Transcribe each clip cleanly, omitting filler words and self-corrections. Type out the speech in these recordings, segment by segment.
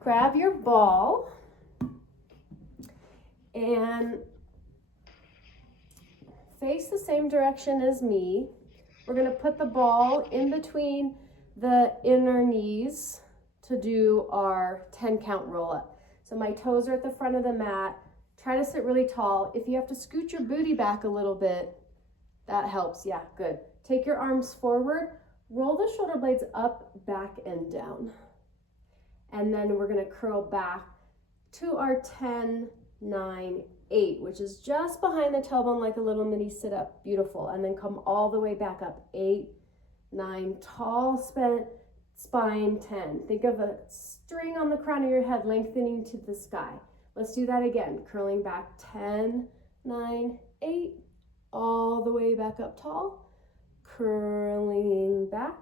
grab your ball and face the same direction as me. We're going to put the ball in between the inner knees to do our 10 count roll up. So my toes are at the front of the mat. Try to sit really tall. If you have to scoot your booty back a little bit, that helps. Yeah, good. Take your arms forward. Roll the shoulder blades up, back, and down. And then we're going to curl back to our 10, 9, 8, which is just behind the tailbone like a little mini sit-up. Beautiful. And then come all the way back up. 8, 9, tall spine, 10. Think of a string on the crown of your head lengthening to the sky. Let's do that again. Curling back 10, 9, 8, all the way back up tall. Curling back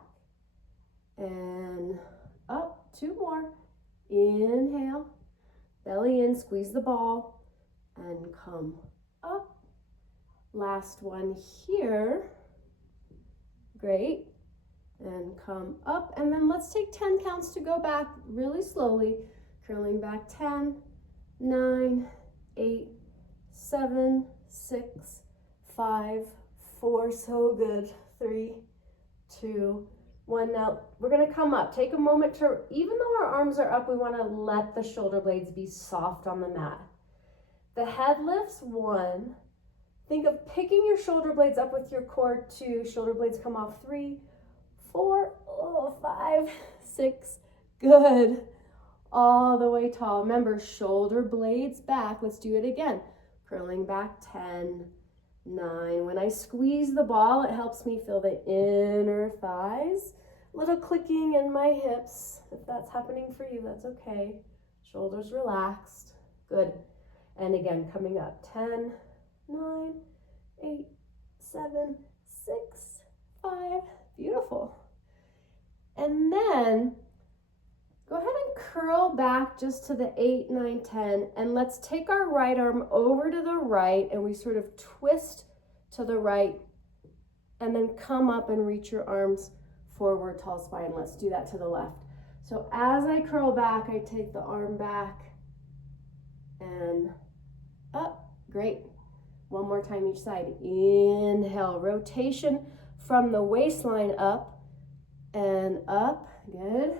and up. 2 more. Inhale, belly in, squeeze the ball, and come up. Last one here. Great. And come up. And then let's take 10 counts to go back really slowly. Curling back 10, 9, 8, 7, 6, 5, 4. So good. 3, 2, 1. Now we're going to come up. Take a moment to, even though our arms are up, we want to let the shoulder blades be soft on the mat. The head lifts 1. Think of picking your shoulder blades up with your core 2. Shoulder blades come off 3, 4, 5, 6. Good. All the way tall. Remember, shoulder blades back. Let's do it again. Curling back 10, 9. When I squeeze the ball, it helps me feel the inner thighs. Little clicking in my hips. If that's happening for you, that's okay. Shoulders relaxed. Good. And again, coming up. 10, 9, 8, 7, 6, 5. Beautiful. And then go ahead and curl back just to the 8, 9, 10. And let's take our right arm over to the right and we sort of twist to the right and then come up and reach your arms forward, tall spine. Let's do that to the left. So as I curl back, I take the arm back and up. Great. One more time each side. Inhale, rotation from the waistline up and up. Good.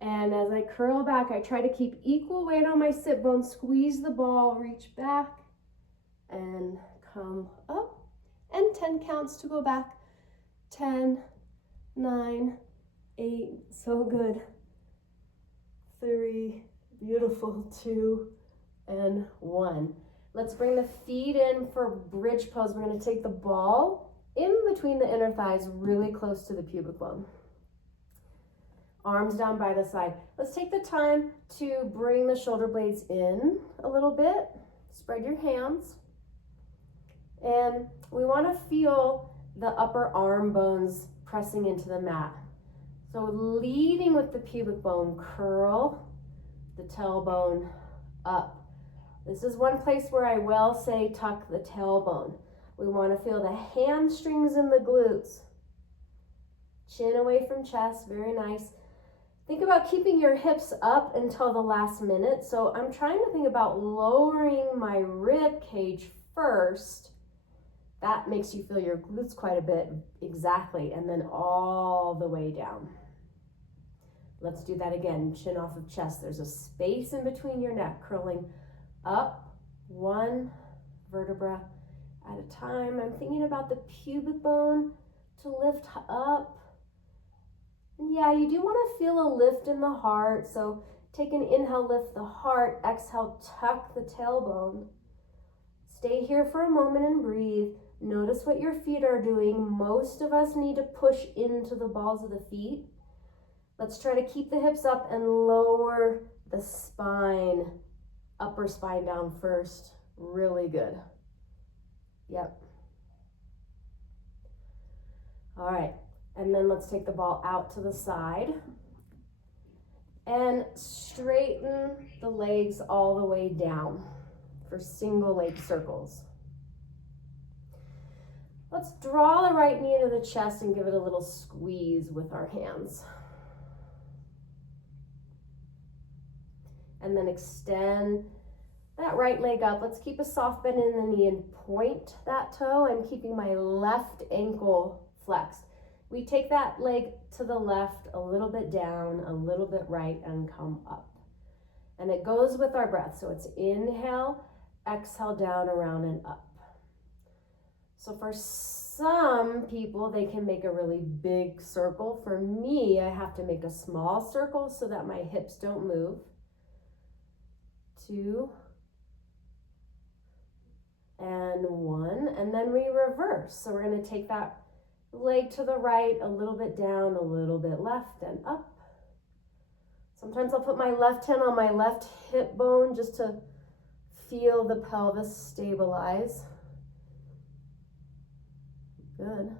And as I curl back, I try to keep equal weight on my sit bone. Squeeze the ball, reach back and come up. And 10 counts to go back. 10, 9, 8, so good. 3, beautiful. 2, and 1. Let's bring the feet in for bridge pose. We're going to take the ball in between the inner thighs, really close to the pubic bone. Arms down by the side. Let's take the time to bring the shoulder blades in a little bit. Spread your hands. And we want to feel the upper arm bones pressing into the mat. So leading with the pubic bone, curl the tailbone up. This is one place where I will say tuck the tailbone. We want to feel the hamstrings and the glutes. Chin away from chest, very nice. Think about keeping your hips up until the last minute. So I'm trying to think about lowering my rib cage first. That makes you feel your glutes quite a bit. Exactly. And then all the way down. Let's do that again. Chin off of chest. There's a space in between your neck. Curling up 1 vertebra at a time. I'm thinking about the pubic bone to lift up. Yeah, you do want to feel a lift in the heart. So take an inhale, lift the heart. Exhale, tuck the tailbone. Stay here for a moment and breathe. Notice what your feet are doing. Most of us need to push into the balls of the feet. Let's try to keep the hips up and lower the spine. Upper spine down first. Really good. Yep. All right. And then let's take the ball out to the side and straighten the legs all the way down for single leg circles. Let's draw the right knee into the chest and give it a little squeeze with our hands. and then extend that right leg up. Let's keep a soft bend in the knee and point that toe. I'm keeping my left ankle flexed. We take that leg to the left, a little bit down, a little bit right, and come up. And it goes with our breath. So it's inhale, exhale, down, around, and up. So for some people, they can make a really big circle. For me, I have to make a small circle so that my hips don't move. 2 and 1, and then we reverse. So we're going to take that leg to the right, a little bit down, a little bit left, and up. Sometimes I'll put my left hand on my left hip bone just to feel the pelvis stabilize. Good.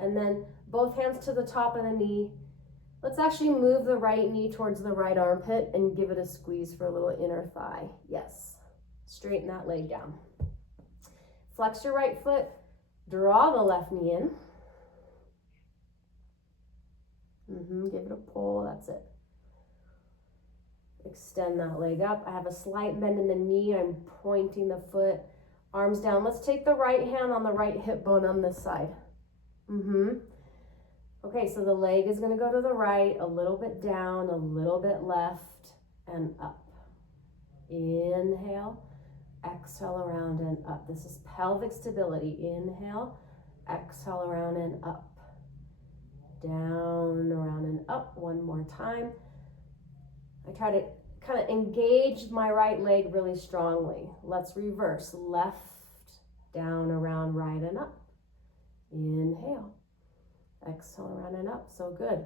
And then both hands to the top of the knee. Let's actually move the right knee towards the right armpit and give it a squeeze for a little inner thigh. Yes. Straighten that leg down. Flex your right foot. Draw the left knee in. Give it a pull. That's it. Extend that leg up. I have a slight bend in the knee. I'm pointing the foot. Arms down. Let's take the right hand on the right hip bone on this side. Okay, so the leg is going to go to the right, a little bit down, a little bit left, and up. Inhale, exhale, around and up. This is pelvic stability. Inhale, exhale, around and up. Down, around and up. One more time. I try to kind of engage my right leg really strongly. Let's reverse. Left, down, around, right, and up. Inhale. Exhale, around and up. So good.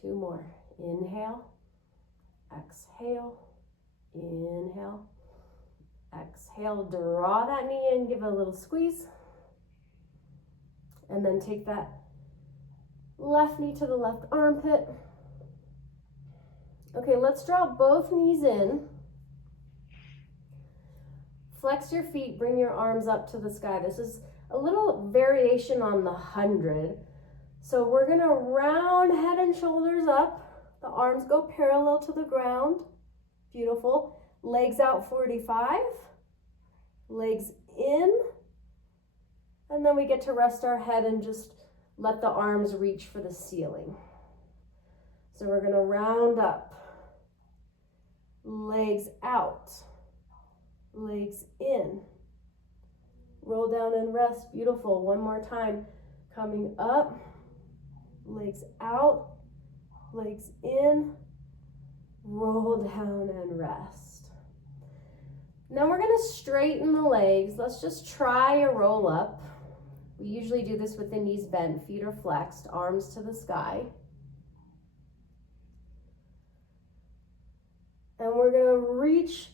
2 more. Inhale. Exhale. Inhale. Exhale. Draw that knee in. Give it a little squeeze. And then take that left knee to the left armpit. Okay, let's draw both knees in. Flex your feet, bring your arms up to the sky. This is a little variation on the 100. So we're gonna round head and shoulders up. The arms go parallel to the ground. Beautiful. Legs out 45. Legs in. And then we get to rest our head and just let the arms reach for the ceiling. So we're gonna round up. Legs out, legs in. Roll down and rest. Beautiful. One more time. Coming up, legs out, legs in. Roll down and rest. Now we're going to straighten the legs. Let's just try a roll up. We usually do this with the knees bent, feet are flexed, arms to the sky. And we're going to reach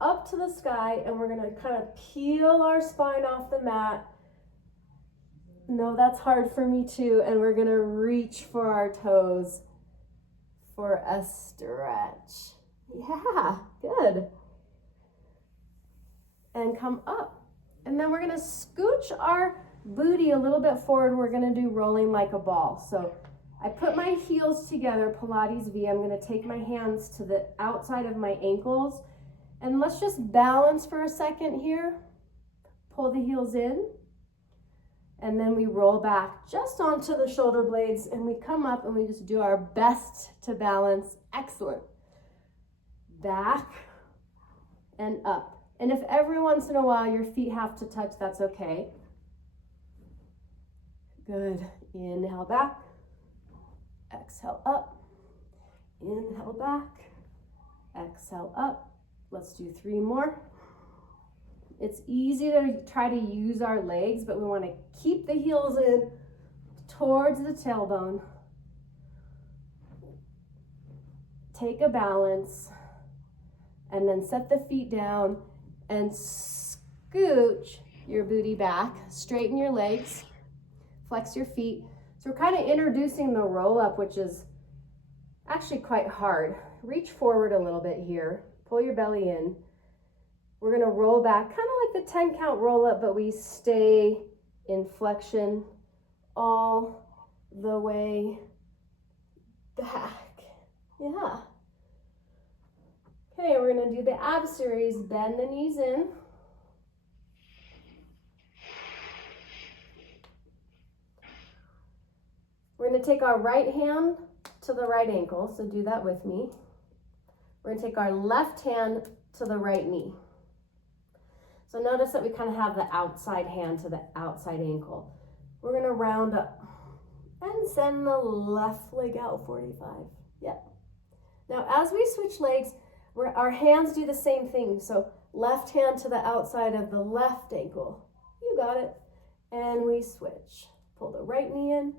up to the sky and we're going to kind of peel our spine off the mat. No, that's hard for me too. And we're going to reach for our toes for a stretch. Yeah, good. And come up. And then we're going to scooch our booty a little bit forward. We're going to do rolling like a ball. So I put my heels together, Pilates V. I'm going to take my hands to the outside of my ankles. And let's just balance for a second here. Pull the heels in. And then we roll back just onto the shoulder blades. And we come up and we just do our best to balance. Excellent. Back and up. And if every once in a while your feet have to touch, that's okay. Good. Inhale back. Exhale up. Inhale back. Exhale up. Let's do 3 more. It's easy to try to use our legs, but we want to keep the heels in towards the tailbone. Take a balance and then set the feet down and scooch your booty back. Straighten your legs. Flex your feet. So we're kind of introducing the roll up, which is actually quite hard. Reach forward a little bit here. Pull your belly in. We're going to roll back, kind of like the 10 count roll up, but we stay in flexion all the way back. Yeah. Okay, we're gonna do the ab series. Bend the knees in. We're gonna take our right hand to the right ankle, so do that with me. We're gonna take our left hand to the right knee. So notice that we kind of have the outside hand to the outside ankle. We're gonna round up and send the left leg out 45. Yep. Now as we switch legs, our hands do the same thing. So left hand to the outside of the left ankle. You got it. And we switch. Pull the right knee in,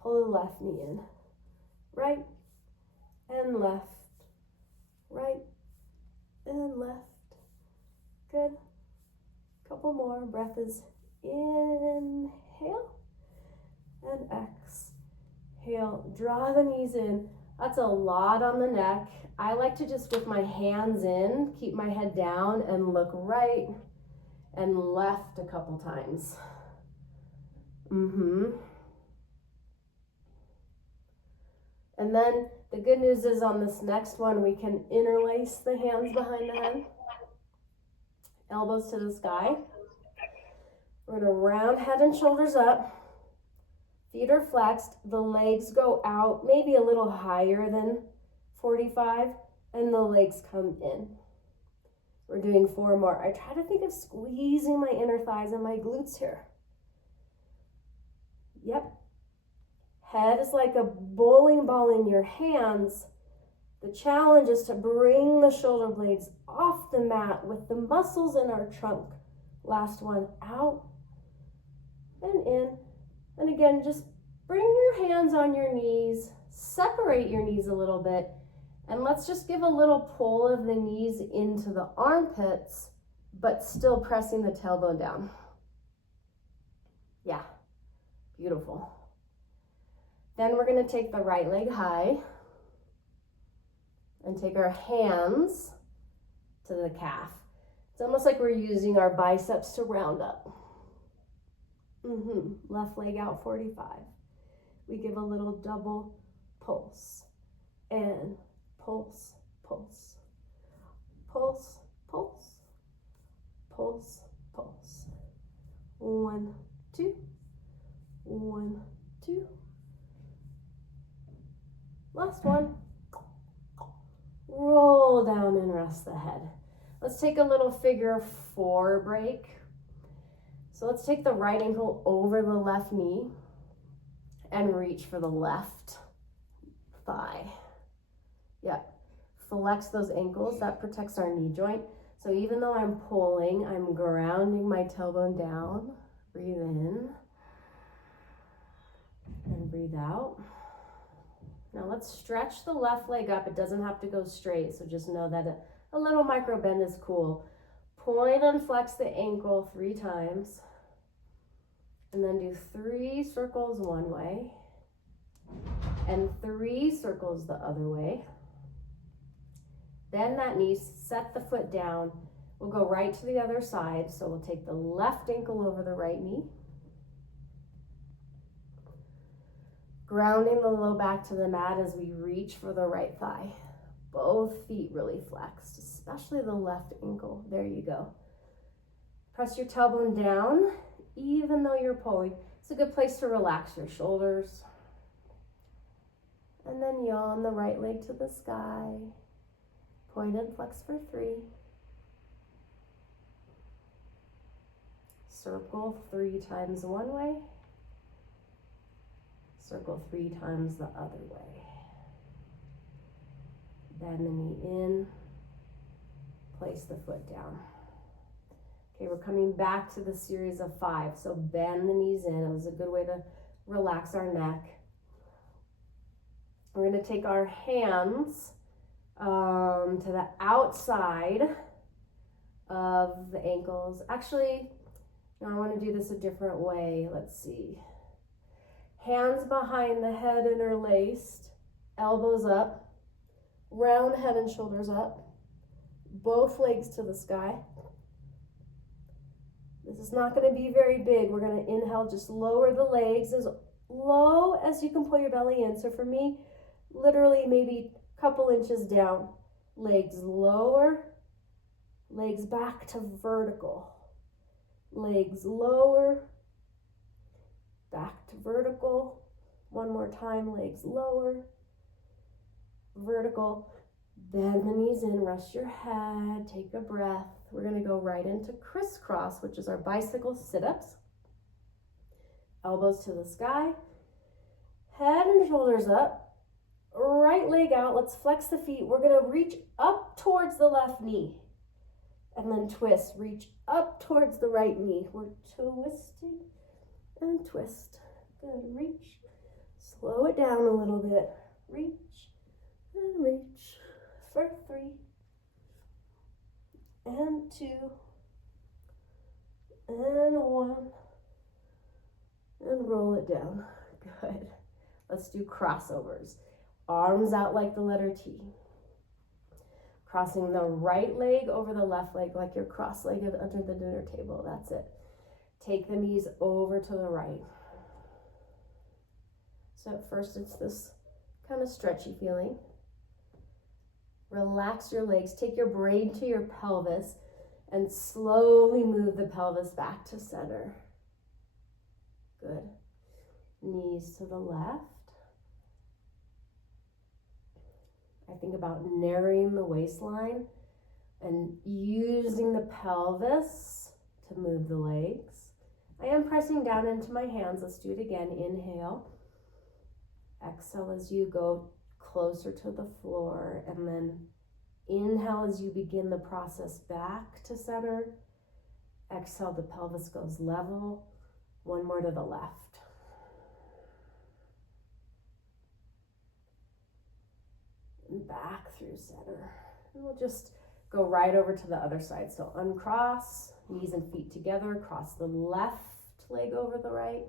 pull the left knee in. Right and left, right and left. Good. Couple more. Breath is inhale and exhale. Draw the knees in. That's a lot on the neck. I like to just, with my hands in, keep my head down and look right and left a couple times. And then the good news is on this next one, we can interlace the hands behind the head. Elbows to the sky. We're gonna round head and shoulders up. Feet are flexed, the legs go out maybe a little higher than 45, and the legs come in. We're doing 4 more. I try to think of squeezing my inner thighs and my glutes here. Yep. Head is like a bowling ball in your hands. The challenge is to bring the shoulder blades off the mat with the muscles in our trunk. Last one, out and in. And again, just bring your hands on your knees, separate your knees a little bit, and let's just give a little pull of the knees into the armpits, but still pressing the tailbone down. Yeah, beautiful. Then we're gonna take the right leg high and take our hands to the calf. It's almost like we're using our biceps to round up. Left leg out 45. We give a little double pulse and pulse, pulse, pulse, pulse, pulse, pulse. 1, 2, 1, 2. Last one. Roll down and rest the head. Let's take a little figure 4 break. So let's take the right ankle over the left knee and reach for the left thigh. Yep. Flex those ankles. That protects our knee joint. So even though I'm pulling, I'm grounding my tailbone down. Breathe in and breathe out. Now let's stretch the left leg up. It doesn't have to go straight, so just know that a little micro bend is cool. Point and flex the ankle 3 times. And then do 3 circles one way and 3 circles the other way. Bend that knee, set the foot down. We'll go right to the other side. So we'll take the left ankle over the right knee. Grounding the low back to the mat as we reach for the right thigh. Both feet really flexed, especially the left ankle. There you go. Press your tailbone down, even though you're pulling. It's a good place to relax your shoulders. And then yawn the right leg to the sky. Point and flex for 3. Circle 3 times one way. Circle 3 times the other way. Bend the knee in. Place the foot down. Okay, we're coming back to the series of 5. So bend the knees in. It was a good way to relax our neck. We're going to take our hands to the outside of the ankles. Actually, no, I want to do this a different way. Let's see. Hands behind the head interlaced, elbows up, round head and shoulders up, both legs to the sky. This is not going to be very big. We're going to inhale, just lower the legs as low as you can pull your belly in. So for me, literally maybe a couple inches down. Legs lower, legs back to vertical. Legs lower, back to vertical. One more time, legs lower, vertical. Bend the knees in, rest your head, take a breath. We're gonna go right into crisscross, which is our bicycle sit-ups. Elbows to the sky, head and shoulders up, right leg out. Let's flex the feet. We're gonna reach up towards the left knee and then twist. Reach up towards the right knee. We're twisting and twist. Good, reach. Slow it down a little bit. Reach and reach for 3 and 2 and 1 and roll it down. Good. Let's do crossovers. Arms out like the letter T. Crossing the right leg over the left leg like you're cross-legged under the dinner table. That's it. Take the knees over to the right. So at first it's this kind of stretchy feeling. Relax your legs. Take your brain to your pelvis and slowly move the pelvis back to center. Good. Knees to the left. I think about narrowing the waistline and using the pelvis to move the legs. I am pressing down into my hands. Let's do it again. Inhale. Exhale as you go closer to the floor, and then inhale as you begin the process back to center. Exhale, the pelvis goes level. One more to the left. And back through center. And we'll just go right over to the other side. So uncross, knees and feet together, cross the left leg over the right.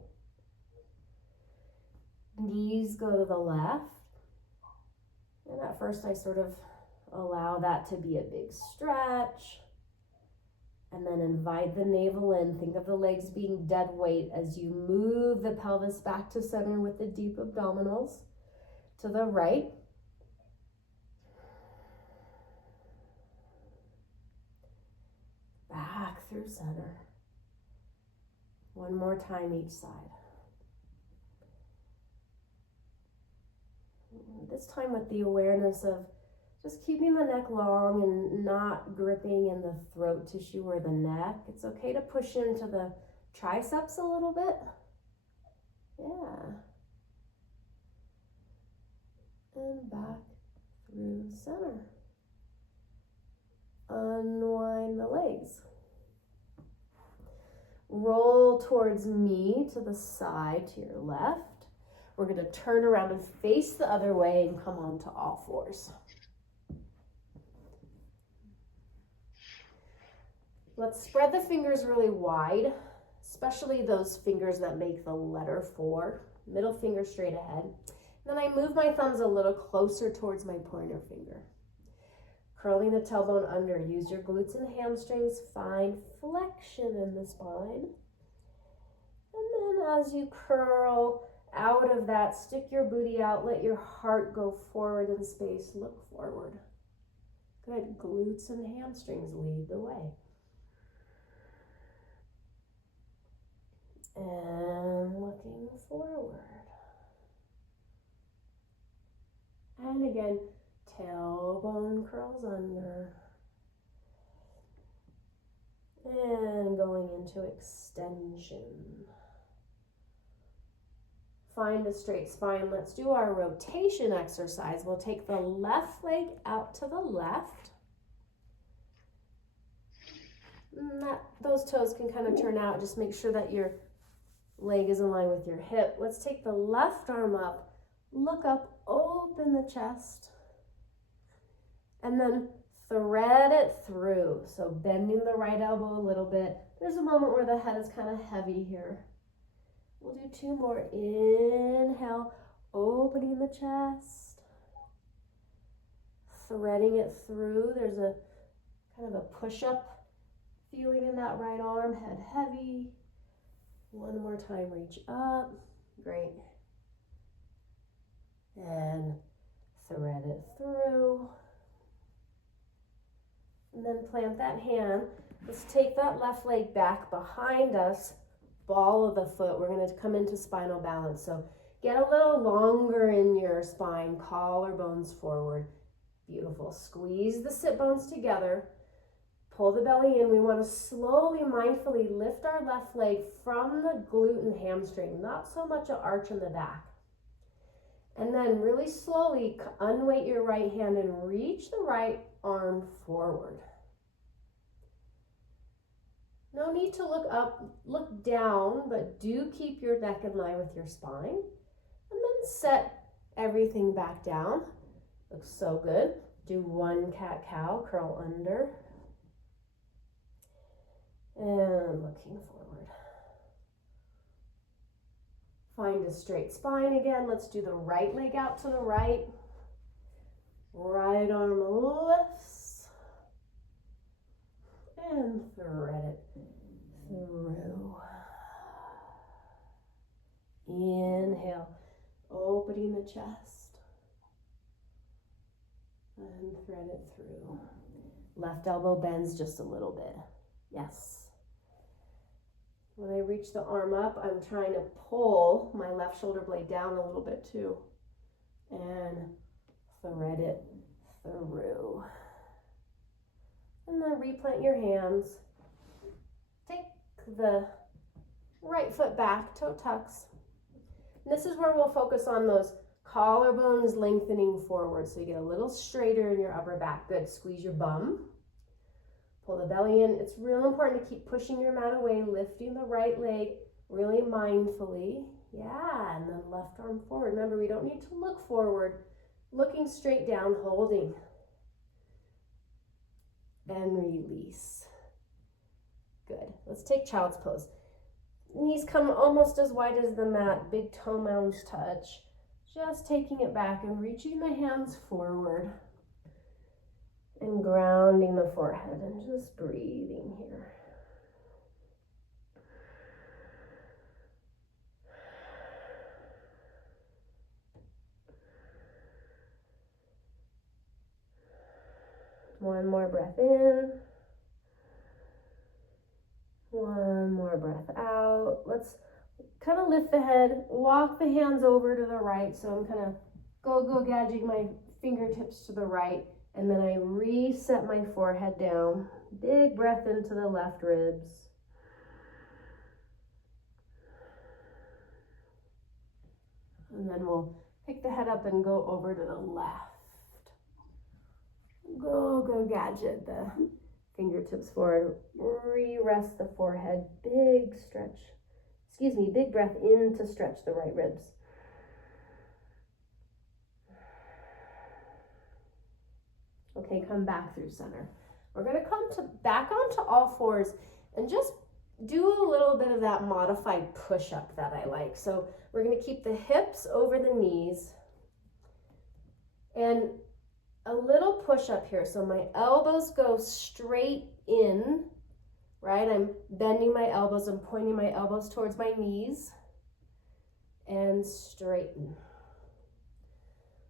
Knees go to the left. And at first I sort of allow that to be a big stretch. And then invite the navel in. Think of the legs being dead weight as you move the pelvis back to center with the deep abdominals to the right. Back through center. One more time each side. This time with the awareness of just keeping the neck long and not gripping in the throat tissue or the neck. It's okay to push into the triceps a little bit. Yeah. And back through center. Unwind the legs. Roll towards me to the side, to your left. We're going to turn around and face the other way and come onto all fours. Let's spread the fingers really wide, especially those fingers that make the letter 4. Middle finger straight ahead. Then I move my thumbs a little closer towards my pointer finger. Curling the tailbone under. Use your glutes and hamstrings. Find flexion in the spine. And then as you curl out of that, stick your booty out. Let your heart go forward in space. Look forward. Good. Glutes and hamstrings lead the way. And looking forward. And again, tailbone curls under. And going into extension. Find a straight spine. Let's do our rotation exercise. We'll take the left leg out to the left. And those toes can kind of turn out. Just make sure that your leg is in line with your hip. Let's take the left arm up. Look up, open the chest. And then thread it through. So bending the right elbow a little bit. There's a moment where the head is kind of heavy here. We'll do 2 more. Inhale, opening the chest. Threading it through. There's a kind of a push-up feeling in that right arm. Head heavy. One more time, reach up. Great. And it through. And then plant that hand. Let's take that left leg back behind us, ball of the foot. We're going to come into spinal balance. So get a little longer in your spine, collarbones forward. Beautiful. Squeeze the sit bones together. Pull the belly in. We want to slowly, mindfully lift our left leg from the glute and hamstring, not so much an arch in the back. And then really slowly unweight your right hand and reach the right arm forward. No need to look up, look down, but do keep your neck in line with your spine. And then set everything back down. Looks so good. Do one cat-cow, curl under. And looking forward. Find a straight spine again. Let's do the right leg out to the right. Right arm lifts. And thread it through. Inhale, opening the chest. And thread it through. Left elbow bends just a little bit. Yes. When I reach the arm up, I'm trying to pull my left shoulder blade down a little bit too. And thread it through. And then replant your hands. Take the right foot back, toe tucks. And this is where we'll focus on those collarbones lengthening forward. So you get a little straighter in your upper back. Good. Squeeze your bum. Pull the belly in. It's real important to keep pushing your mat away, lifting the right leg really mindfully. Yeah, and then left arm forward. Remember, we don't need to look forward. Looking straight down, holding. And release. Good. Let's take child's pose. Knees come almost as wide as the mat. Big toe mounds touch. Just taking it back and reaching the hands forward. And grounding the forehead and just breathing here. One more breath in. One more breath out. Let's kind of lift the head, walk the hands over to the right. So I'm kind of go gadging my fingertips to the right. And then I reset my forehead down. Big breath into the left ribs. And then we'll pick the head up and go over to the left. Go gadget the fingertips forward. Re-rest the forehead. Big stretch. Big breath in to stretch the right ribs. Okay, come back through center. We're going to come back onto all fours and just do a little bit of that modified push-up that I like. So we're going to keep the hips over the knees and a little push-up here. So my elbows go straight in, right? I'm bending my elbows. I'm pointing my elbows towards my knees and straighten.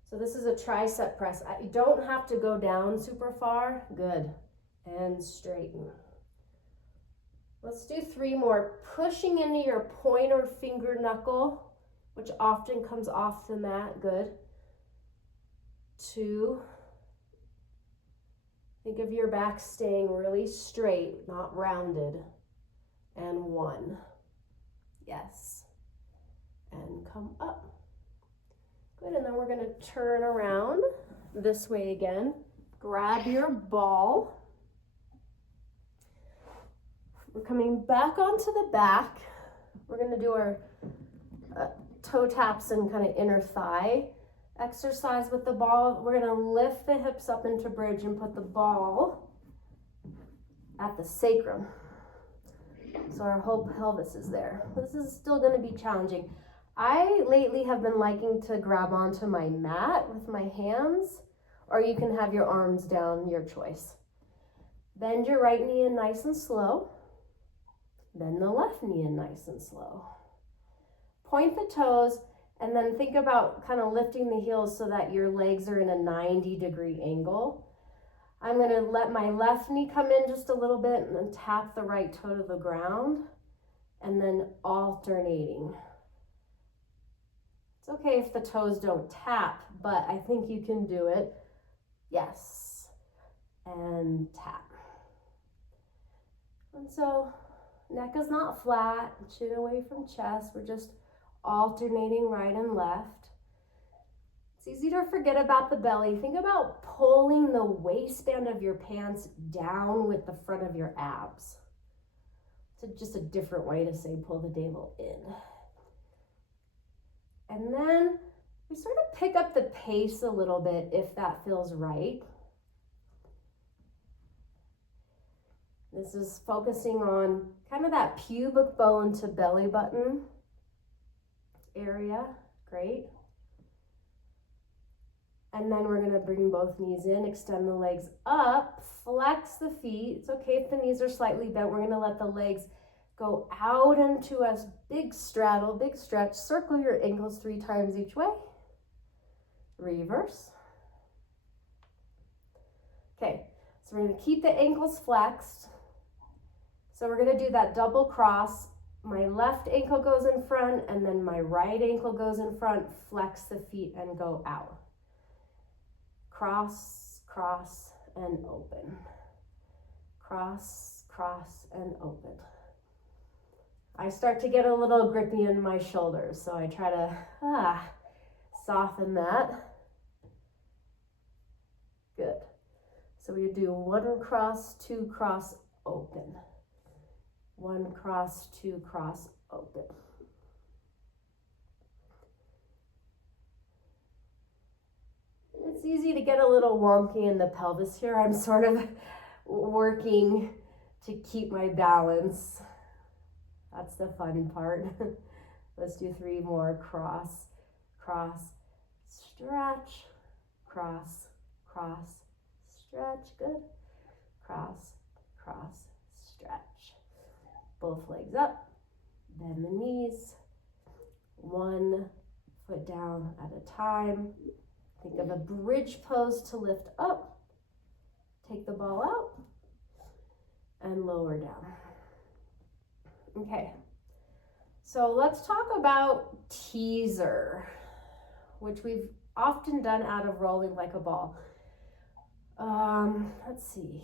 So this is a tricep press. You don't have to go down super far. Good. And straighten. Let's do 3 more. Pushing into your pointer finger knuckle, which often comes off the mat. Good. 2. Think of your back staying really straight, not rounded. And 1. Yes. And come up. Good, and then we're going to turn around this way again. Grab your ball. We're coming back onto the back. We're going to do our toe taps and kind of inner thigh exercise with the ball. We're going to lift the hips up into bridge and put the ball at the sacrum. So our whole pelvis is there. This is still going to be challenging. I lately have been liking to grab onto my mat with my hands, or you can have your arms down, your choice. Bend your right knee in nice and slow. Bend the left knee in nice and slow. Point the toes And then think about kind of lifting the heels so that your legs are in a 90-degree angle. I'm going to let my left knee come in just a little bit and then tap the right toe to the ground, and then alternating. It's okay if the toes don't tap, but I think you can do it. Yes. And tap. And so neck is not flat, chin away from chest. We're just alternating right and left. It's easy to forget about the belly. Think about pulling the waistband of your pants down with the front of your abs. It's just a different way to say pull the navel in. And then we sort of pick up the pace a little bit if that feels right. This is focusing on kind of that pubic bone to belly button area. Great. And then we're going to bring both knees in, extend the legs up, flex the feet. It's okay if the knees are slightly bent. We're going to let the legs go out into a big straddle, big stretch. Circle your ankles 3 times each way. Reverse. Okay, so we're going to keep the ankles flexed. So we're going to do that double cross. My left ankle goes in front, and then my right ankle goes in front. Flex the feet and go out. Cross, cross, and open. Cross, cross, and open. I start to get a little grippy in my shoulders, so I try to soften that. Good. So we do 1 cross, 2 cross, open. 1 cross, 2 cross, open. It's easy to get a little wonky in the pelvis here. I'm sort of working to keep my balance. That's the fun part. Let's do 3 more. Cross, cross, stretch, cross, cross, stretch. Good. Cross, cross, stretch. Both legs up. Bend the knees. 1 foot down at a time. Think of a bridge pose to lift up. Take the ball out and lower down. Okay, so let's talk about teaser, which we've often done out of rolling like a ball. Let's see.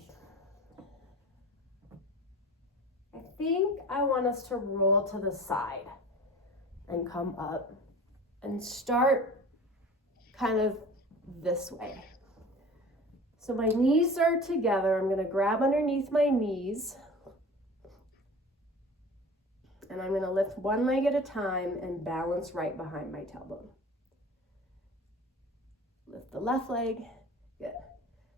I think I want us to roll to the side and come up and start kind of this way. So my knees are together. I'm going to grab underneath my knees, and I'm going to lift 1 leg at a time and balance right behind my tailbone. Lift the left leg. Good.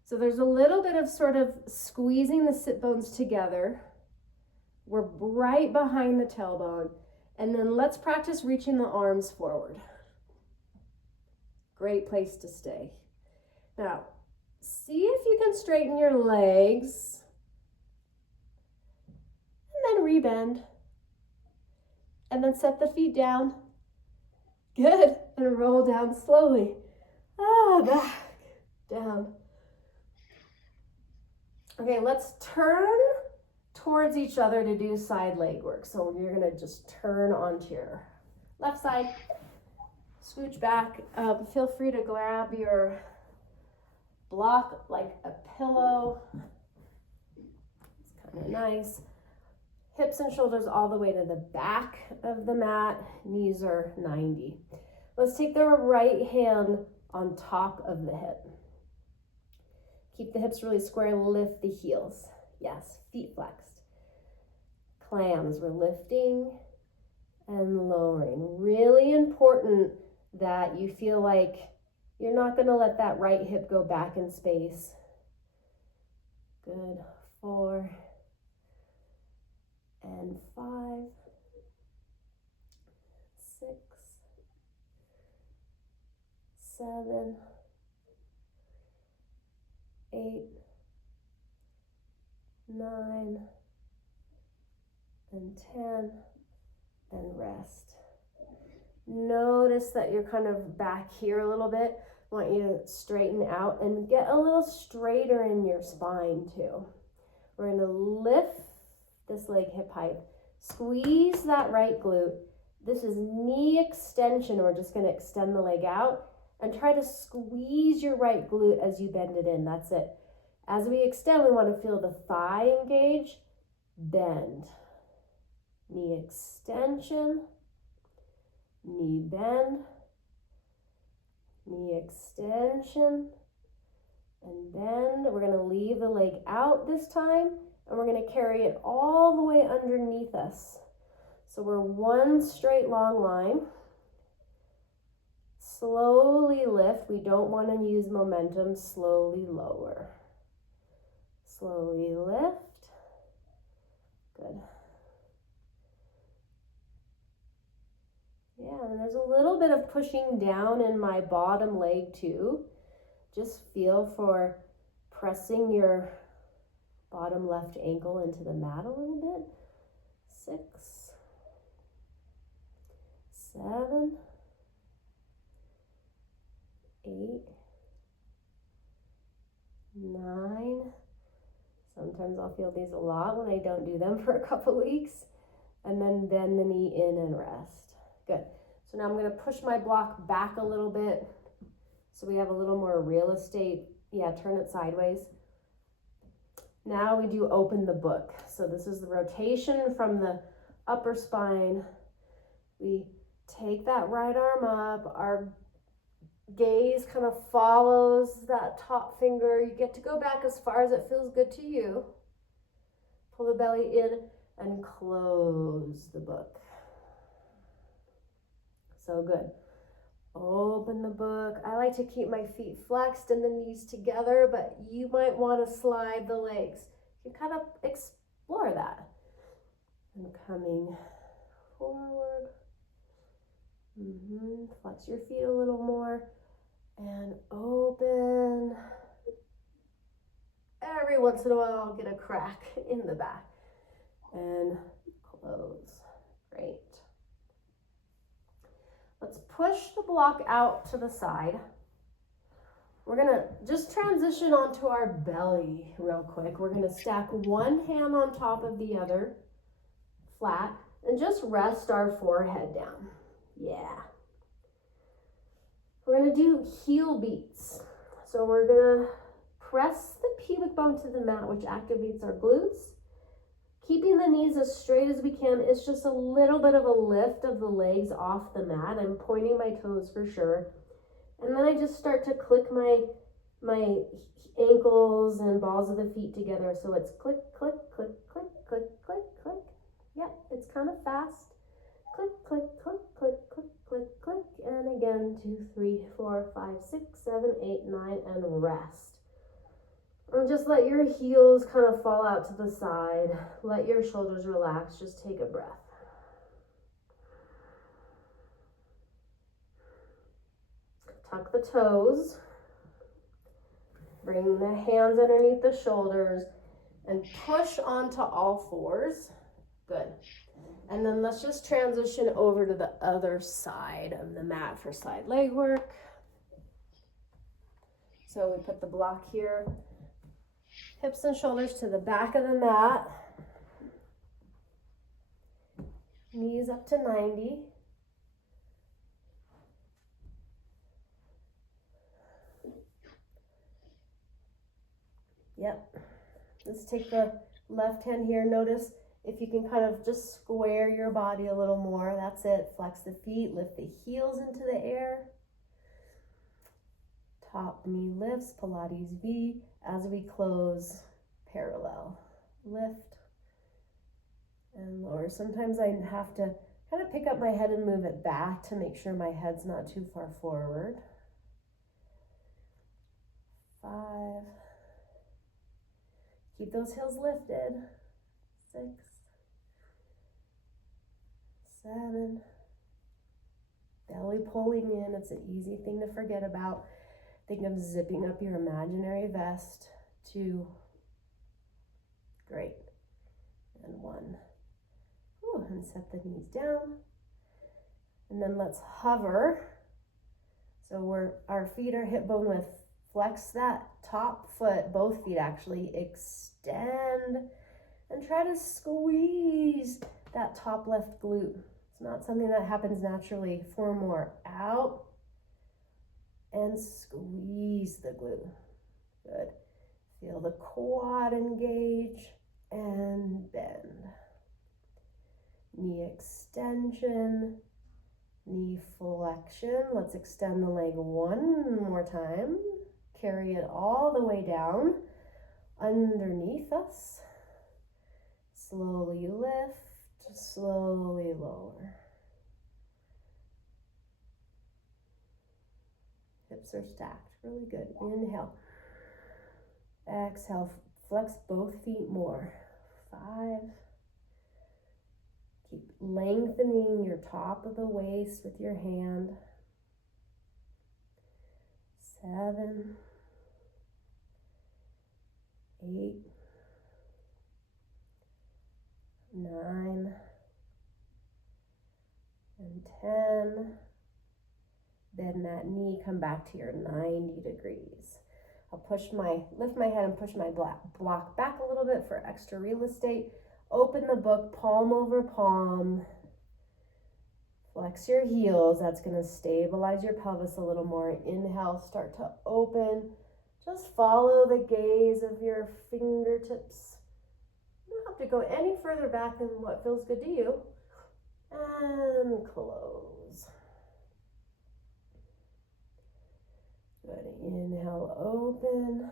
So there's a little bit of sort of squeezing the sit bones together. We're right behind the tailbone. And then let's practice reaching the arms forward. Great place to stay. Now, see if you can straighten your legs. And then rebend. And then set the feet down. Good. And roll down slowly. Back, down. Okay, let's turn towards each other to do side leg work. So you're going to just turn onto your left side. Scooch back. Feel free to grab your block like a pillow. It's kind of nice. Hips and shoulders all the way to the back of the mat. Knees are 90. Let's take the right hand on top of the hip. Keep the hips really square. Lift the heels. Yes, feet flexed. Clams. We're lifting and lowering. Really important that you feel like you're not going to let that right hip go back in space. Good. 4 and 5, 6, 7, 8, 9, and 10, and rest. Notice that you're kind of back here a little bit. I want you to straighten out and get a little straighter in your spine too. We're going to lift this leg hip height. Squeeze that right glute. This is knee extension. We're just going to extend the leg out and try to squeeze your right glute as you bend it in. That's it. As we extend, we want to feel the thigh engage, bend. Knee extension, knee bend, knee extension, and bend. We're going to leave the leg out this time, and we're going to carry it all the way underneath us. So we're one straight long line. Slowly lift. We don't want to use momentum. Slowly lower. Slowly lift. Good. Yeah, and there's a little bit of pushing down in my bottom leg too. Just feel for pressing your bottom left ankle into the mat a little bit. 6, 7, 8, 9. Sometimes I'll feel these a lot when I don't do them for a couple weeks. And then bend the knee in and rest. Good. So now I'm going to push my block back a little bit so we have a little more real estate. Yeah, turn it sideways. Now we do open the book. So this is the rotation from the upper spine. We take that right arm up. Our gaze kind of follows that top finger. You get to go back as far as it feels good to you. Pull the belly in and close the book. So good. Open the book. I like to keep my feet flexed and the knees together, but you might want to slide the legs. You kind of explore that. And coming forward. Flex your feet a little more. And open. Every once in a while, I'll get a crack in the back. And close. Great. Let's push the block out to the side. We're going to just transition onto our belly real quick. We're going to stack one hand on top of the other, flat, and just rest our forehead down. Yeah. We're going to do heel beats. So we're going to press the pubic bone to the mat, which activates our glutes. Keeping the knees as straight as we can. It's just a little bit of a lift of the legs off the mat. I'm pointing my toes for sure. And then I just start to click my ankles and balls of the feet together. So it's click, click, click, click, click, click, click. Yep, it's kind of fast. Click, click, click, click, click, click, click. And again, 2, 3, 4, 5, 6, 7, 8, 9, and rest. And just let your heels kind of fall out to the side. Let your shoulders relax. Just take a breath. Tuck the toes. Bring the hands underneath the shoulders and push onto all fours. Good. And then let's just transition over to the other side of the mat for side leg work. So we put the block here. Hips and shoulders to the back of the mat. Knees up to 90. Yep. Let's take the left hand here. Notice if you can kind of just square your body a little more. That's it. Flex the feet, lift the heels into the air. Top knee lifts, Pilates V. As we close, parallel. Lift and lower. Sometimes I have to kind of pick up my head and move it back to make sure my head's not too far forward. 5. Keep those heels lifted. 6, 7. Belly pulling in. It's an easy thing to forget about. Think of zipping up your imaginary vest. 2. Great. And 1. Ooh, and set the knees down. And then let's hover. So our feet are hip bone width. Flex that top foot, both feet actually, extend and try to squeeze that top left glute. It's not something that happens naturally. 4 more. Out and squeeze the glute. Good. Feel the quad engage and bend. Knee extension, knee flexion. Let's extend the leg one more time. Carry it all the way down underneath us. Slowly lift, slowly lower. Hips are stacked, really good. Inhale. Exhale, flex both feet more. 5. Keep lengthening your top of the waist with your hand. 7, 8, 9, and 10. Bend that knee, come back to your 90 degrees. I'll lift my head and push my block back a little bit for extra real estate. Open the book, palm over palm. Flex your heels. That's going to stabilize your pelvis a little more. Inhale, start to open. Just follow the gaze of your fingertips. You don't have to go any further back than what feels good to you. And close. Good. Inhale, open.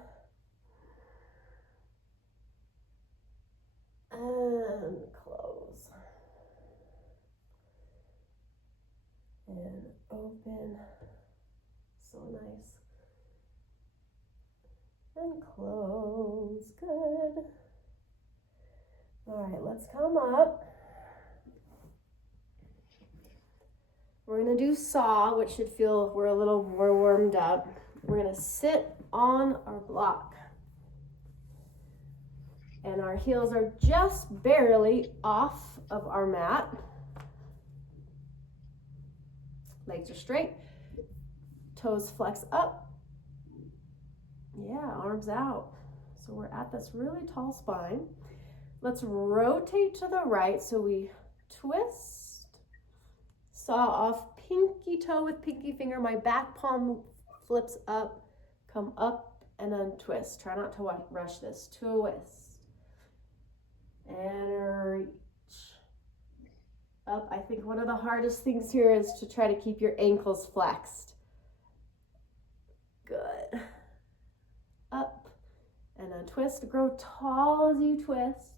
And close. And open. So nice. And close. Good. All right, let's come up. We're going to do saw, which should feel we're a little more warmed up. We're going to sit on our block. And our heels are just barely off of our mat. Legs are straight. Toes flex up. Yeah, arms out. So we're at this really tall spine. Let's rotate to the right. So we twist, saw off pinky toe with pinky finger. My back palm flips up, come up and untwist. Try not to rush this. Twist. And reach. Up. I think one of the hardest things here is to try to keep your ankles flexed. Good. Up and untwist. Grow tall as you twist.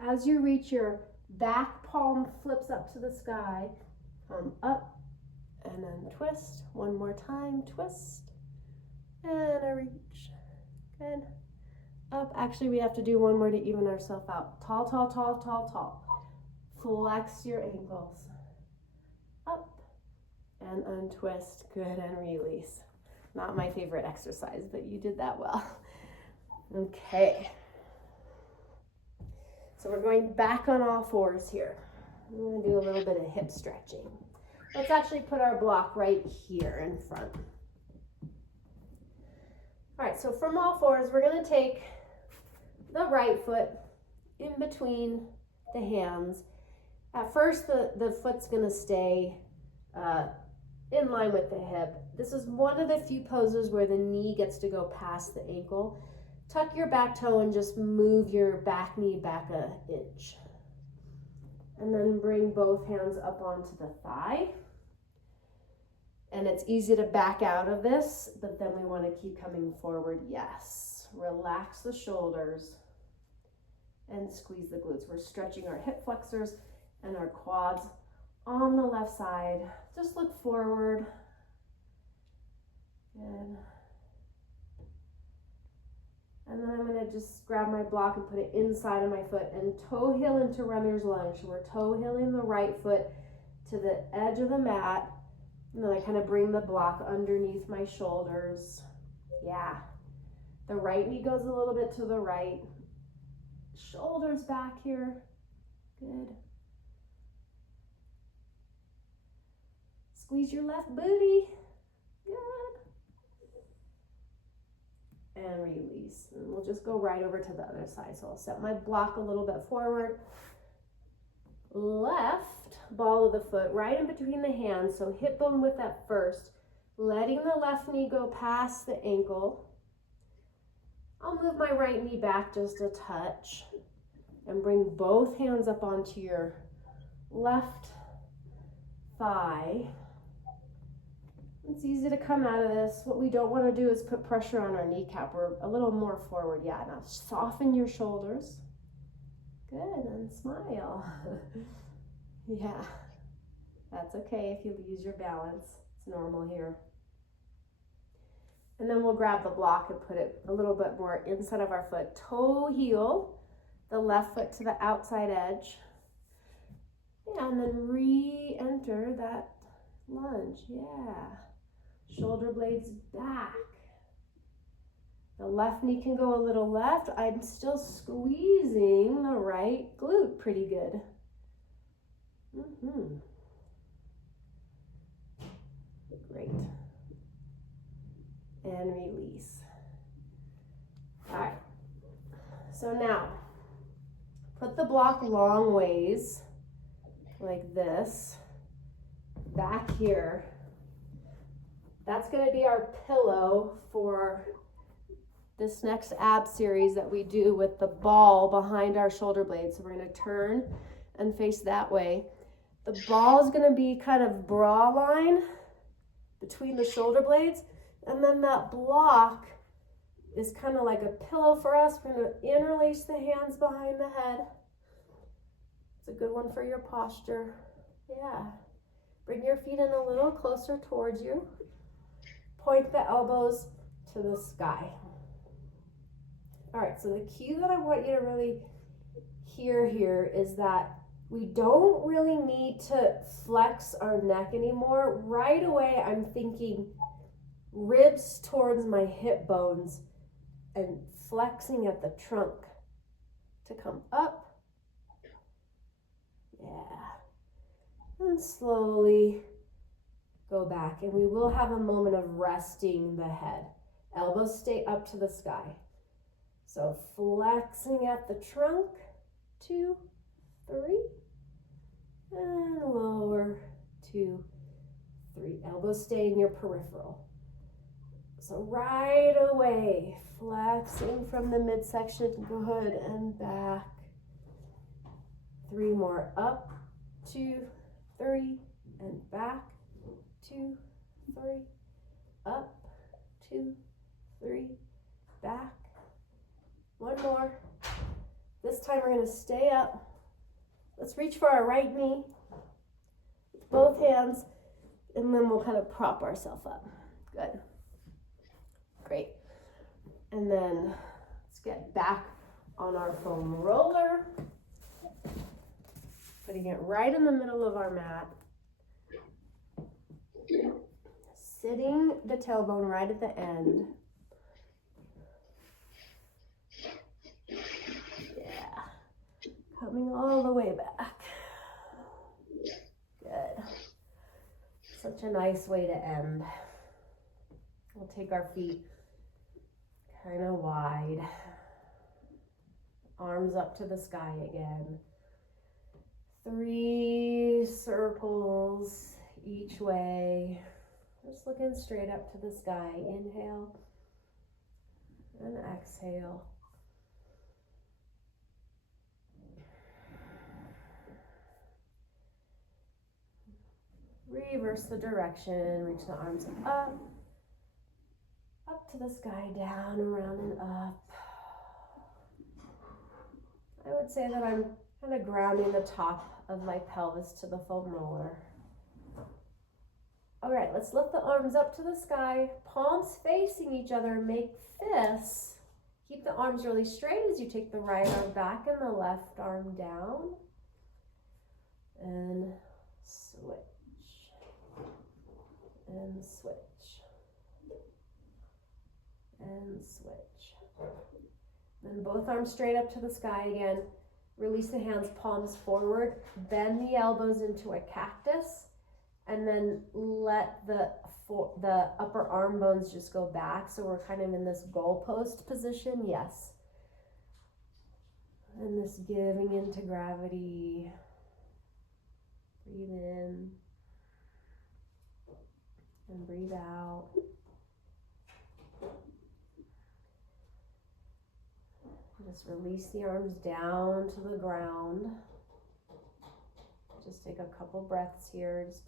As you reach, your back palm flips up to the sky. Come up and untwist. One more time. Twist and a reach. Good. Up. Actually, we have to do one more to even ourselves out. Tall, tall, tall, tall, tall. Flex your ankles. Up and untwist. Good, and release. Not my favorite exercise, but you did that well. Okay. So we're going back on all fours here. I'm going to do a little bit of hip stretching. Let's actually put our block right here in front. All right, so from all fours, we're going to take the right foot in between the hands. At first, the foot's going to stay in line with the hip. This is one of the few poses where the knee gets to go past the ankle. Tuck your back toe and just move your back knee back an inch. And then bring both hands up onto the thigh. And it's easy to back out of this, but then we want to keep coming forward. Yes. Relax the shoulders and squeeze the glutes. We're stretching our hip flexors and our quads on the left side. Just look forward. Good. And then I'm going to just grab my block and put it inside of my foot and toe heel into runner's lunge. So we're toe heeling the right foot to the edge of the mat. And then I kind of bring the block underneath my shoulders. Yeah. The right knee goes a little bit to the right. Shoulders back here. Good. Squeeze your left booty. Good. And release. And we'll just go right over to the other side. So I'll set my block a little bit forward. Left ball of the foot right in between the hands. So hip bone width at first. Letting the left knee go past the ankle. I'll move my right knee back just a touch and bring both hands up onto your left thigh. It's easy to come out of this. What we don't want to do is put pressure on our kneecap. We're a little more forward. Yeah, now soften your shoulders. Good, and smile. Yeah, that's okay if you lose your balance. It's normal here. And then we'll grab the block and put it a little bit more inside of our foot. Toe heel, the left foot to the outside edge. Yeah, and then re-enter that lunge. Yeah. Shoulder blades back. The left knee can go a little left. I'm still squeezing the right glute pretty good. Great. And release. All right. So now, put the block long ways, like this, back here. That's going to be our pillow for this next ab series that we do with the ball behind our shoulder blades. So we're going to turn and face that way. The ball is going to be kind of bra line between the shoulder blades. And then that block is kind of like a pillow for us. We're going to interlace the hands behind the head. It's a good one for your posture. Yeah. Bring your feet in a little closer towards you. Point the elbows to the sky. All right, so the key that I want you to really hear here is that we don't really need to flex our neck anymore. Right away, I'm thinking ribs towards my hip bones and flexing at the trunk to come up. Yeah. And slowly go back. And we will have a moment of resting the head. Elbows stay up to the sky. So flexing at the trunk, 2, 3, and lower, 2, 3. Elbows stay in your peripheral. So right away, flexing from the midsection, good, and back. 3 more, up, 2, 3, and back, 2, 3, up, 2, 3, back. 1 more. This time we're going to stay up. Let's reach for our right knee with both hands, and then we'll kind of prop ourselves up. Good. Great. And then let's get back on our foam roller. Putting it right in the middle of our mat. Sitting the tailbone right at the end. Coming all the way back. Good. Such a nice way to end. We'll take our feet kind of wide. Arms up to the sky again. 3 circles each way. Just looking straight up to the sky. Inhale and exhale. Reverse the direction, reach the arms up to the sky, down, around, and up. I would say that I'm kind of grounding the top of my pelvis to the foam roller. All right, let's lift the arms up to the sky, palms facing each other, make fists. Keep the arms really straight as you take the right arm back and the left arm down. And switch. And switch, and switch. Then both arms straight up to the sky again. Release the hands, palms forward. Bend the elbows into a cactus And then let the upper arm bones just go back. So we're kind of in this goalpost position. Yes. And this giving into gravity. Breathe in and breathe out. Just release the arms down to the ground. Just take a couple breaths here. Just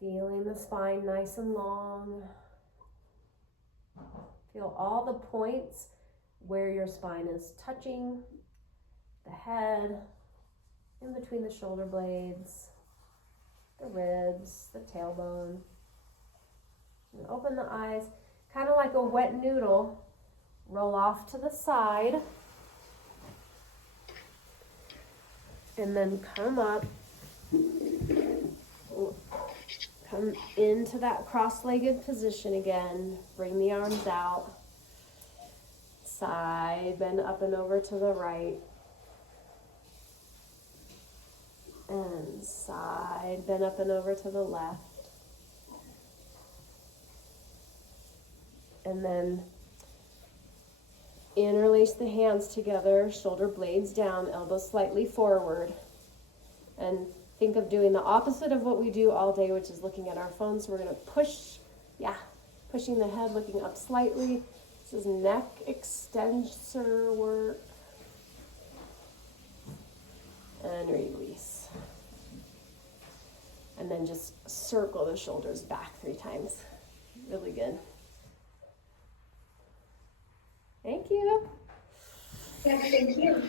feeling the spine nice and long. Feel all the points where your spine is touching the head, in between the shoulder blades, the ribs, the tailbone. And open the eyes, kind of like a wet noodle. Roll off to the side. And then come up. Come into that cross-legged position again. Bring the arms out. Side bend up and over to the right. And side bend up and over to the left. And then interlace the hands together, shoulder blades down, elbows slightly forward. And think of doing the opposite of what we do all day, which is looking at our phones. So we're going to push, pushing the head, looking up slightly. This is neck extensor work. And release. And then just circle the shoulders back 3 times. Really good. Thank you. Yes, thank you.